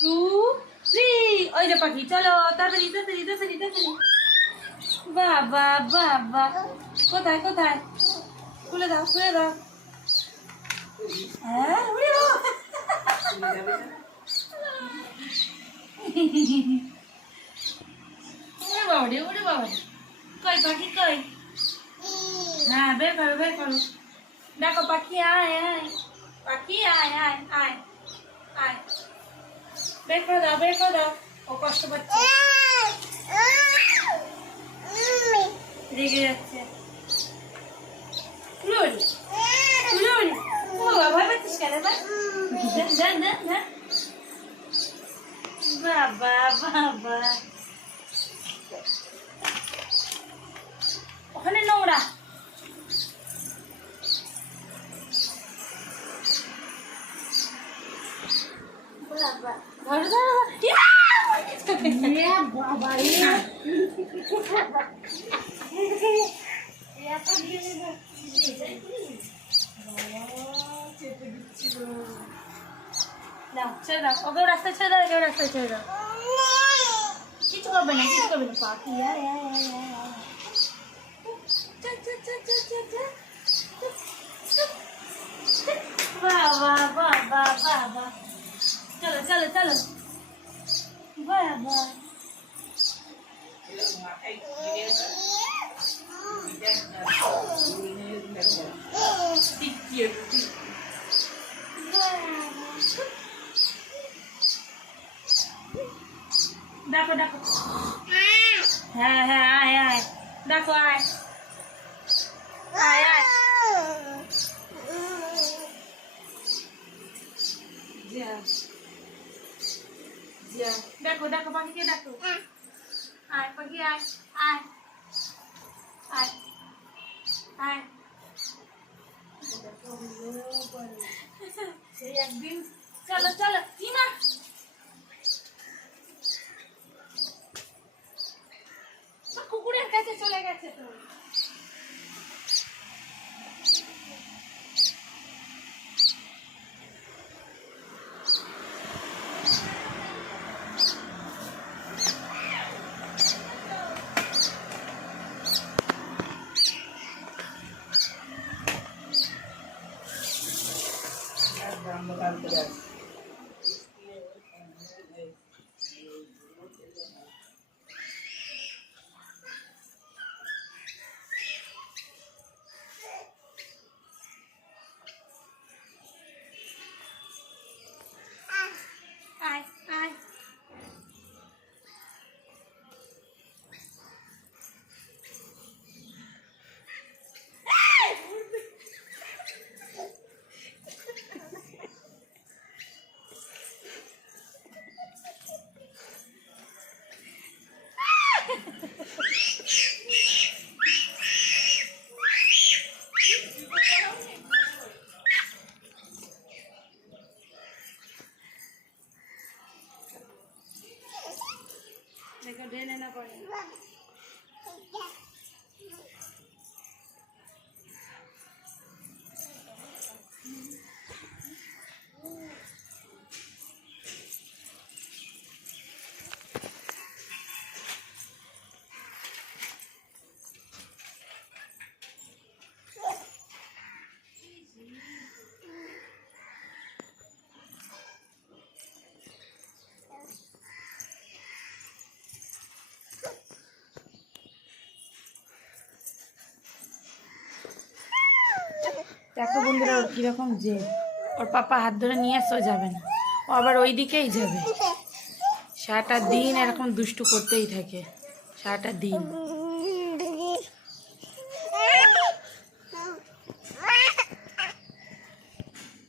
Two three. ওই যে পাখি, চলো তাড়াতাড়ি তাড়াতাড়ি তাড়াতাড়ি তাড়াতাড়ি। বাবা বাবা, কোথায় কোথায়? খুলে দাও খুলে দাও। হ্যাঁ উড়ে বাবা। উড়ে বাবা রে উড়ে বাবা রে। কই পাখি কই? হ্যাঁ বের করো বের করো। দেখো পাখি আয় আয়, পাখি আয় আয় আয় আয়। বের করে দাও বের করে দাও, ও কষ্ট পাচ্ছে, রেগে যাচ্ছে। উড়ি উড়ি উড়ি। ও বাবা ভয় পাচ্ছিস কেন? বাবা বাবা, ওখানে নোংরা। বাবা ধরো ধরো। বাবা দাও ছেড়ে দাও, ওকেও রাস্তায় ছেড়ে দাও, একেও রাস্তায় ছেড়ে দাও। কিছু করবে না কিছু করবে না পাখি। বাবা বাবা বাবা, চলো চলো চলো। বাবা দেখো দেখো। হ্যাঁ হ্যাঁ আয় আয়, দেখো আয় আয় আয়। দেখো দেখো পাখিকে দেখো। আয় পাখি আয় আয় আয় আয়। সেই একদিন চলো চলো ইমা। কুকুরের কাছে চলে গেছে তো। আয় আয়। देखो देने ना पड़े। দেখো বন্ধুরা ওর কিরকম যে, ওর পাপা হাত ধরে নিয়ে আসতেও যাবে না, ও আবার ওই দিকেই যাবে। সারাটা দিন এরকম দুষ্টু করতেই থাকে সারাটা দিন।